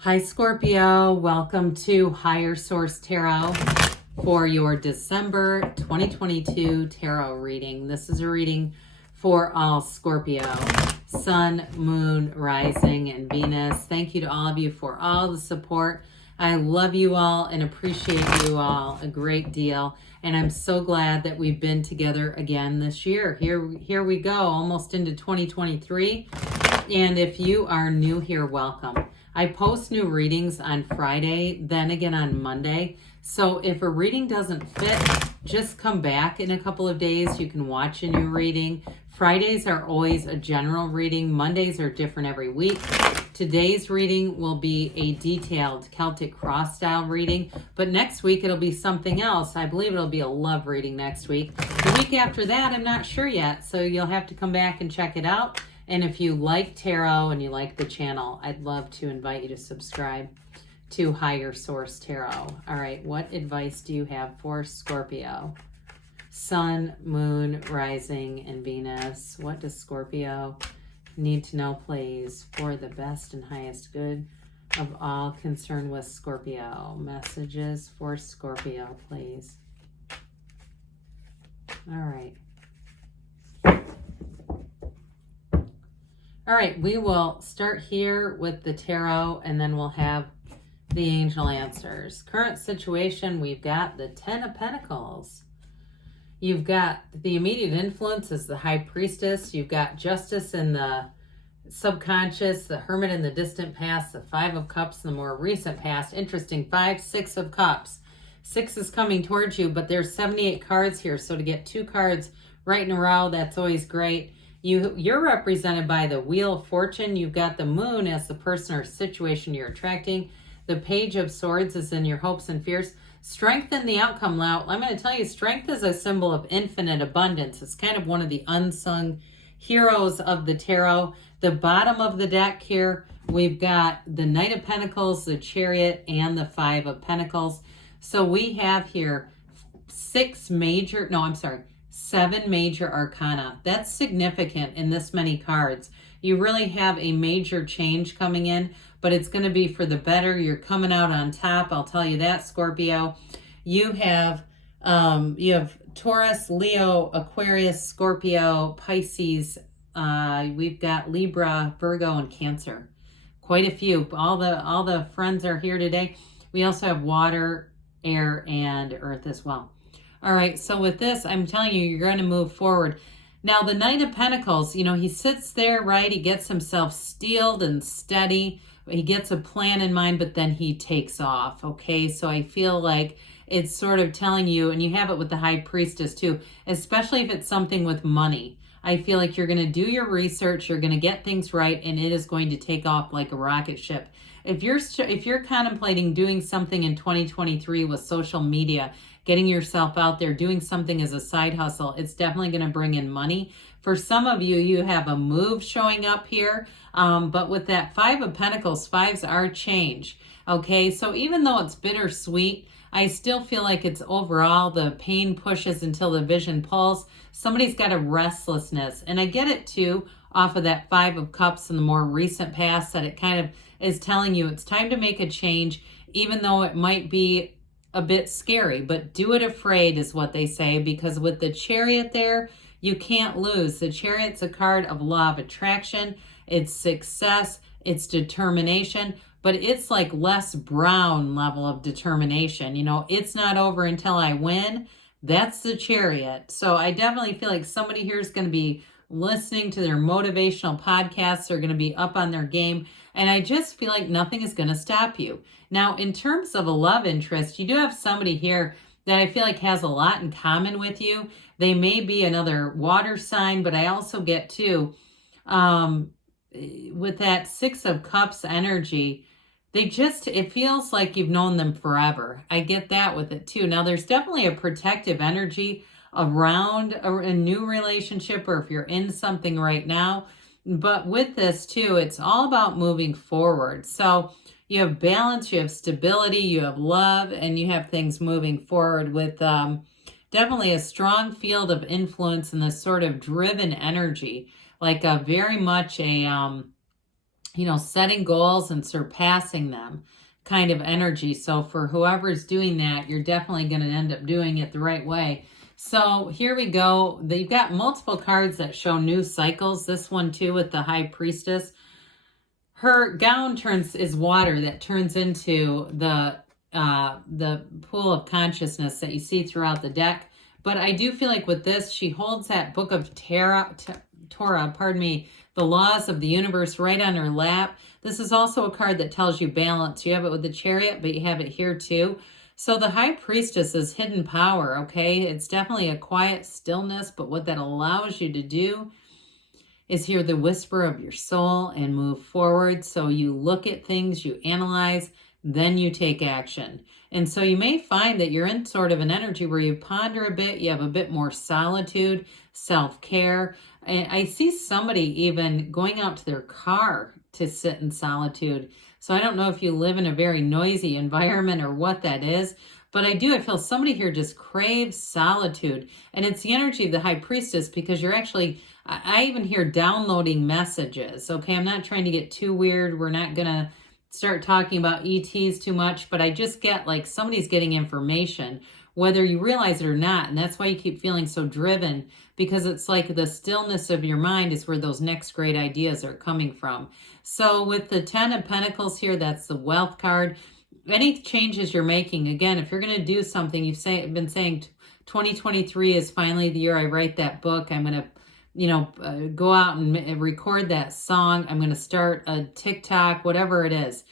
Hi Scorpio, welcome to Higher Source Tarot for your December 2022 tarot reading. This is a reading for all Scorpio, Sun, Moon, Rising, and Venus. Thank you to all of you for all the support. I love you all and appreciate you all a great deal. And I'm so glad that we've been together again this year. Here we go, almost into 2023. And if you are new here, welcome. I post new readings on Friday, then again on Monday. So if a reading doesn't fit, just come back in a couple of days. You can watch a new reading. Fridays are always a general reading. Mondays are different every week. Today's reading will be a detailed Celtic cross style reading, but next week it'll be something else. I believe it'll be a love reading next week. The week after that, I'm not sure yet, so you'll have to come back and check it out. And if you like tarot and you like the channel, I'd love to invite you to subscribe to Higher Source Tarot. All right, what advice do you have for Scorpio? Sun, Moon, Rising, and Venus. What does Scorpio need to know, please, for the best and highest good of all concerned with Scorpio? Messages for Scorpio, please. All right. All right, we will start here with the tarot and then we'll have the angel answers. Current situation, we've got the 10 of Pentacles. You've got the immediate influence is the High Priestess. You've got Justice in the subconscious, the Hermit in the distant past, the 5 of Cups in the more recent past. Interesting, 5, 6 of Cups. 6 is coming towards you, but there's 78 cards here, so to get 2 cards right in a row, that's always great. You're represented by the Wheel of Fortune. You've got the Moon as the person or situation you're attracting. The Page of Swords is in your hopes and fears. Strength in the outcome. Now, I'm going to tell you, strength is a symbol of infinite abundance. It's kind of one of the unsung heroes of the tarot. The bottom of the deck here, we've got the Knight of Pentacles, the Chariot, and the 5 of Pentacles. So we have here 7 major arcana. That's significant in this many cards. You really have a major change coming in, but it's going to be for the better. You're coming out on top. I'll tell you that, Scorpio. You have Taurus, Leo, Aquarius, Scorpio, Pisces. We've got Libra, Virgo, and Cancer. Quite a few. All the friends are here today. We also have water, air, and earth as well. All right, so with this, I'm telling you, you're going to move forward. Now, the Knight of Pentacles, he sits there, right? He gets himself steeled and steady. He gets a plan in mind, but then he takes off, okay? So I feel like it's sort of telling you, and you have it with the High Priestess too, especially if it's something with money. I feel like you're going to do your research, you're going to get things right, and it is going to take off like a rocket ship. If you're contemplating doing something in 2023 with social media, getting yourself out there, doing something as a side hustle, it's definitely going to bring in money. For some of you, you have a move showing up here, but with that 5 of Pentacles, 5s are change. Okay, so even though it's bittersweet, I still feel like it's overall the pain pushes until the vision pulls. Somebody's got a restlessness, and I get it too off of that 5 of Cups in the more recent past, that it kind of is telling you it's time to make a change, even though it might be a bit scary, but do it afraid is what they say, because with the Chariot there, you can't lose. The Chariot's a card of law of attraction. It's success, it's determination, but it's like Les Brown level of determination. It's not over until I win. That's the Chariot. So I definitely feel like somebody here is going to be listening to their motivational podcasts. They're going to be up on their game. And I just feel like nothing is going to stop you. Now, in terms of a love interest, you do have somebody here that I feel like has a lot in common with you. They may be another water sign, but I also get too, with that 6 of Cups energy, it feels like you've known them forever. I get that with it too. Now, there's definitely a protective energy around a new relationship, or if you're in something right now. But with this too, it's all about moving forward. So you have balance, you have stability, you have love, and you have things moving forward with definitely a strong field of influence and this sort of driven energy, like a very much a setting goals and surpassing them kind of energy. So for whoever's doing that, you're definitely going to end up doing it the right way. So here we go. You've got multiple cards that show new cycles. This one too with the High Priestess. Her gown is water that turns into the pool of consciousness that you see throughout the deck. But I do feel like with this, she holds that book of Torah, the laws of the universe right on her lap. This is also a card that tells you balance. You have it with the Chariot, but you have it here too. So the High Priestess is hidden power, okay? It's definitely a quiet stillness, but what that allows you to do is hear the whisper of your soul and move forward. So you look at things, you analyze, then you take action. And so you may find that you're in sort of an energy where you ponder a bit, you have a bit more solitude, self-care. And I see somebody even going out to their car to sit in solitude. So I don't know if you live in a very noisy environment or what that is, but I feel somebody here just craves solitude. And it's the energy of the High Priestess because you're actually, I even hear downloading messages. Okay, I'm not trying to get too weird. We're not going to start talking about ETs too much, but I just get like somebody's getting information, whether you realize it or not. And that's why you keep feeling so driven, because it's like the stillness of your mind is where those next great ideas are coming from. So with the 10 of Pentacles here, that's the wealth card. Any changes you're making, again, if you're going to do something, you've been saying 2023 is finally the year I write that book. I'm going to go out and record that song. I'm going to start a TikTok, whatever it is.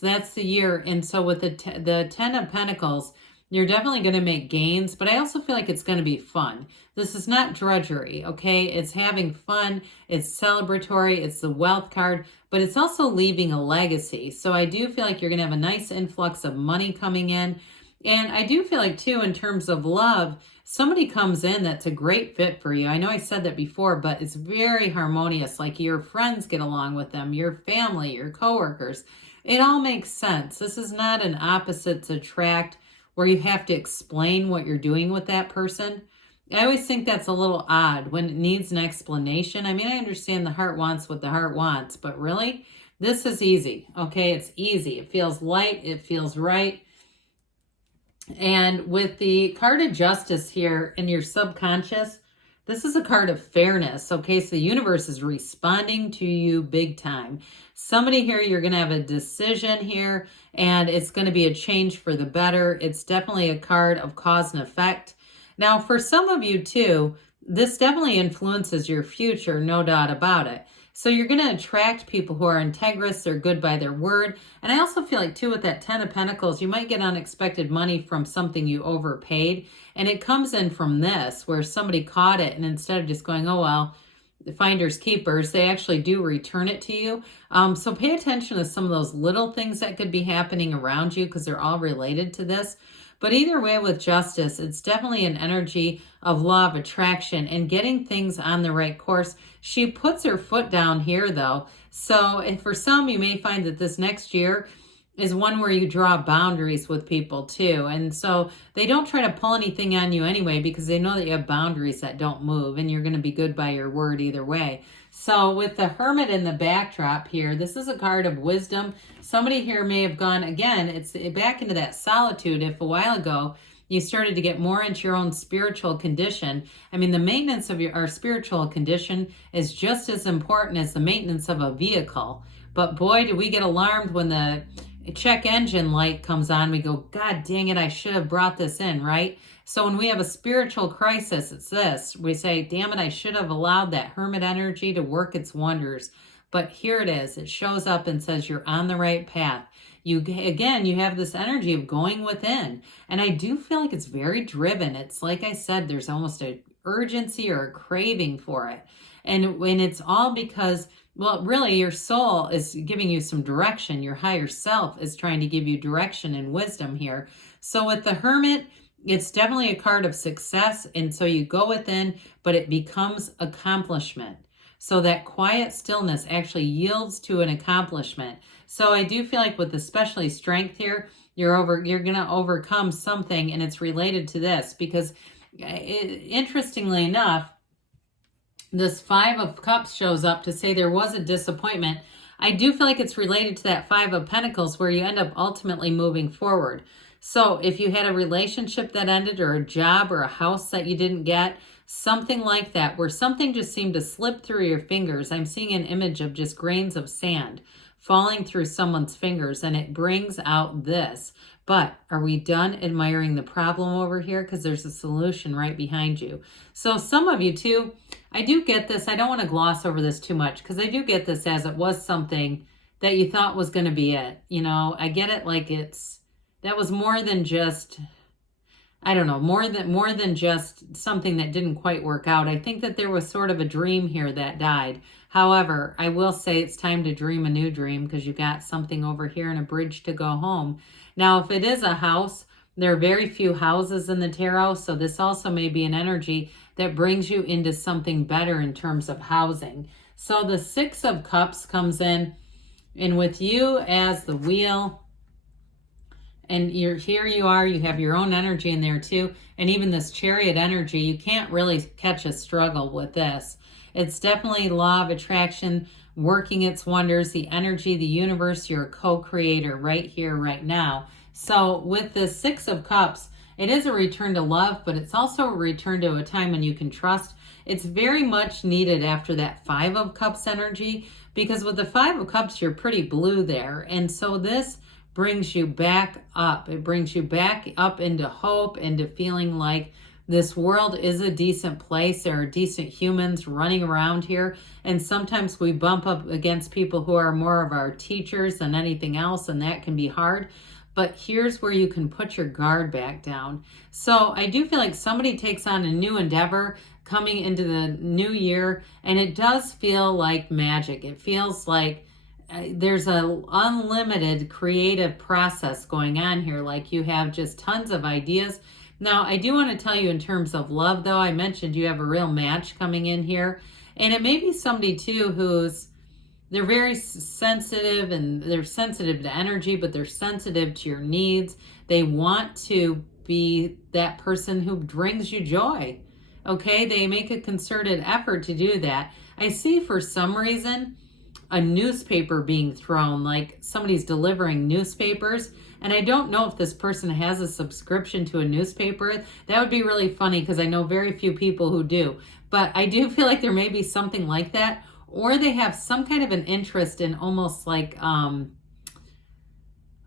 That's the year. And so with the 10 of Pentacles, you're definitely going to make gains, but I also feel like it's going to be fun. This is not drudgery, okay? It's having fun. It's celebratory. It's the wealth card, but it's also leaving a legacy. So I do feel like you're going to have a nice influx of money coming in. And I do feel like, too, in terms of love, somebody comes in that's a great fit for you. I know I said that before, but it's very harmonious. Like your friends get along with them, your family, your coworkers. It all makes sense. This is not an opposites attract where you have to explain what you're doing with that person. I always think that's a little odd when it needs an explanation. I mean, I understand the heart wants what the heart wants, but really, this is easy, okay? It's easy. It feels light. It feels right. And with the card of Justice here in your subconscious, this is a card of fairness, okay? So the universe is responding to you big time. Somebody here, you're going to have a decision here, and it's going to be a change for the better. It's definitely a card of cause and effect. Now, for some of you, too, this definitely influences your future, no doubt about it. So you're going to attract people who are integrous, they're good by their word. And I also feel like, too, with that 10 of Pentacles, you might get unexpected money from something you overpaid. And it comes in from this, where somebody caught it, and instead of just going, oh, well, the finders keepers, they actually do return it to you. So pay attention to some of those little things that could be happening around you, because they're all related to this. But either way, with Justice, it's definitely an energy of law of attraction and getting things on the right course. She puts her foot down here, though. So if for some, you may find that this next year is one where you draw boundaries with people, too. And so they don't try to pull anything on you anyway, because they know that you have boundaries that don't move, and you're going to be good by your word either way. So with the Hermit in the backdrop here, this is a card of wisdom. Somebody here may have gone, again, it's back into that solitude. If a while ago you started to get more into your own spiritual condition, I mean, the maintenance of our spiritual condition is just as important as the maintenance of a vehicle. But boy, do we get alarmed when the check engine light comes on. We go, God dang it, I should have brought this in, right? So when we have a spiritual crisis, it's this. We say, damn it, I should have allowed that Hermit energy to work its wonders. But here it is. It shows up and says you're on the right path. You have this energy of going within. And I do feel like it's very driven. It's like I said, there's almost an urgency or a craving for it. And when it's all because, well, really your soul is giving you some direction. Your higher self is trying to give you direction and wisdom here. So with the Hermit, it's definitely a card of success. And so you go within, but it becomes accomplishment. So that quiet stillness actually yields to an accomplishment. So I do feel like with especially strength here, you're going to overcome something, and it's related to this because interestingly enough, this 5 of Cups shows up to say there was a disappointment. I do feel like it's related to that Five of Pentacles where you end up ultimately moving forward. So if you had a relationship that ended or a job or a house that you didn't get, something like that where something just seemed to slip through your fingers. I'm seeing an image of just grains of sand falling through someone's fingers, and it brings out this. But are we done admiring the problem over here? Because there's a solution right behind you. So some of you too, I do get this. I don't want to gloss over this too much because I do get this as it was something that you thought was going to be it. You know, I get it like that was more than just, I don't know, more than just something that didn't quite work out. I think that there was sort of a dream here that died. However, I will say it's time to dream a new dream because you got something over here and a bridge to go home. Now, if it is a house, there are very few houses in the tarot, so this also may be an energy that brings you into something better in terms of housing. So the Six of Cups comes in, and with you as the wheel, and here you are, you have your own energy in there too, and even this Chariot energy, you can't really catch a struggle with this. It's definitely law of attraction working its wonders, the energy, the universe, you're a co-creator right here, right now. So with the Six of Cups, it is a return to love, but it's also a return to a time when you can trust. It's very much needed after that Five of Cups energy, because with the Five of Cups, you're pretty blue there. And so this brings you back up. It brings you back up into hope, into feeling like this world is a decent place. There are decent humans running around here. And sometimes we bump up against people who are more of our teachers than anything else, and that can be hard. But here's where you can put your guard back down. So I do feel like somebody takes on a new endeavor coming into the new year, and it does feel like magic. It feels like there's an unlimited creative process going on here. Like you have just tons of ideas. Now, I do want to tell you in terms of love, though, I mentioned you have a real match coming in here. And it may be somebody, too, they're very sensitive, and they're sensitive to energy, but they're sensitive to your needs. They want to be that person who brings you joy. Okay? They make a concerted effort to do that. I see for some reason a newspaper being thrown, like somebody's delivering newspapers. And I don't know if this person has a subscription to a newspaper. That would be really funny because I know very few people who do. But I do feel like there may be something like that. Or they have some kind of an interest in almost like,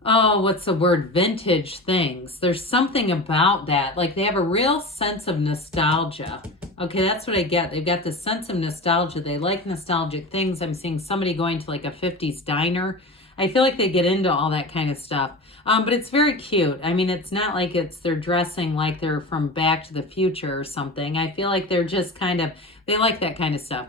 what's the word? Vintage things. There's something about that. Like they have a real sense of nostalgia. Okay, that's what I get. They've got this sense of nostalgia. They like nostalgic things. I'm seeing somebody going to like a 50s diner. I feel like they get into all that kind of stuff. But it's very cute. I mean, it's not like they're dressing like they're from Back to the Future or something. I feel like they're just they like that kind of stuff.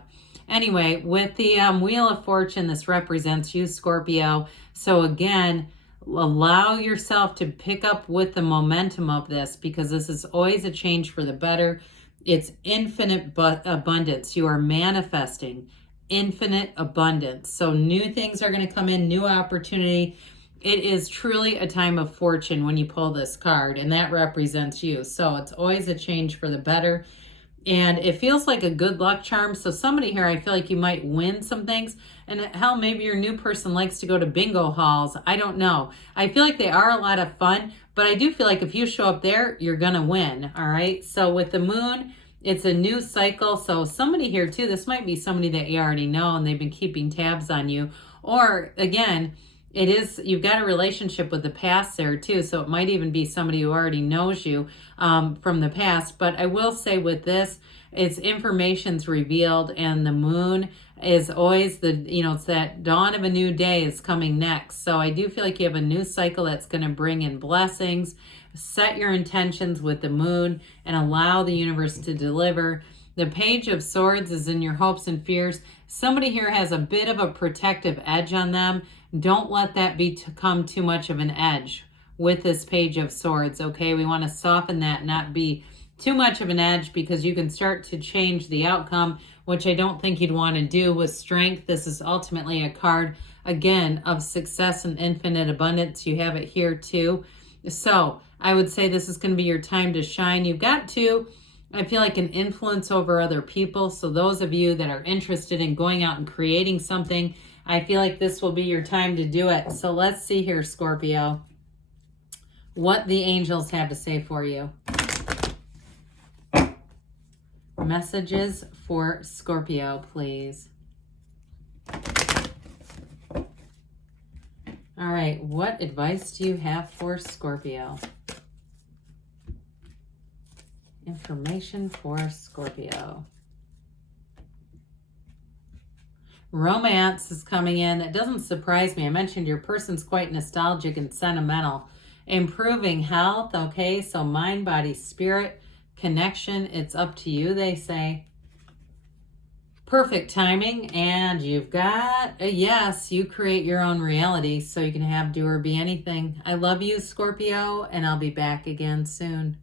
Anyway, with the Wheel of Fortune, this represents you, Scorpio. So again, allow yourself to pick up with the momentum of this, because this is always a change for the better. It's infinite abundance. You are manifesting infinite abundance. So new things are going to come in, new opportunity. It is truly a time of fortune when you pull this card, and that represents you. So it's always a change for the better. And it feels like a good luck charm. So somebody here, I feel like you might win some things. And hell, maybe your new person likes to go to bingo halls. I don't know. I feel like they are a lot of fun, but I do feel like if you show up there, you're going to win. All right. So with the moon, it's a new cycle. So somebody here too, this might be somebody that you already know and they've been keeping tabs on you. Or again, you've got a relationship with the past there too. So it might even be somebody who already knows you from the past. But I will say with this, it's information's revealed, and the moon is always it's that dawn of a new day is coming next. So I do feel like you have a new cycle that's going to bring in blessings. Set your intentions with the moon and allow the universe to deliver. The Page of Swords is in your hopes and fears. Somebody here has a bit of a protective edge on them. Don't let that become too much of an edge with this Page of Swords, okay? We want to soften that, not be too much of an edge, because you can start to change the outcome, which I don't think you'd want to do with Strength. This is ultimately a card, again, of success and infinite abundance. You have it here too. So I would say this is going to be your time to shine. You've got to, I feel like, an influence over other people. So those of you that are interested in going out and creating something, I feel like this will be your time to do it. So let's see here, Scorpio, what the angels have to say for you. Messages for Scorpio, please. All right, what advice do you have for Scorpio? Information for Scorpio. Romance is coming in. It doesn't surprise me. I mentioned your person's quite nostalgic and sentimental. Improving health, okay? So mind, body, spirit, connection. It's up to you, they say. Perfect timing. And you've got a yes. You create your own reality, so you can have, do, or be anything. I love you, Scorpio, and I'll be back again soon.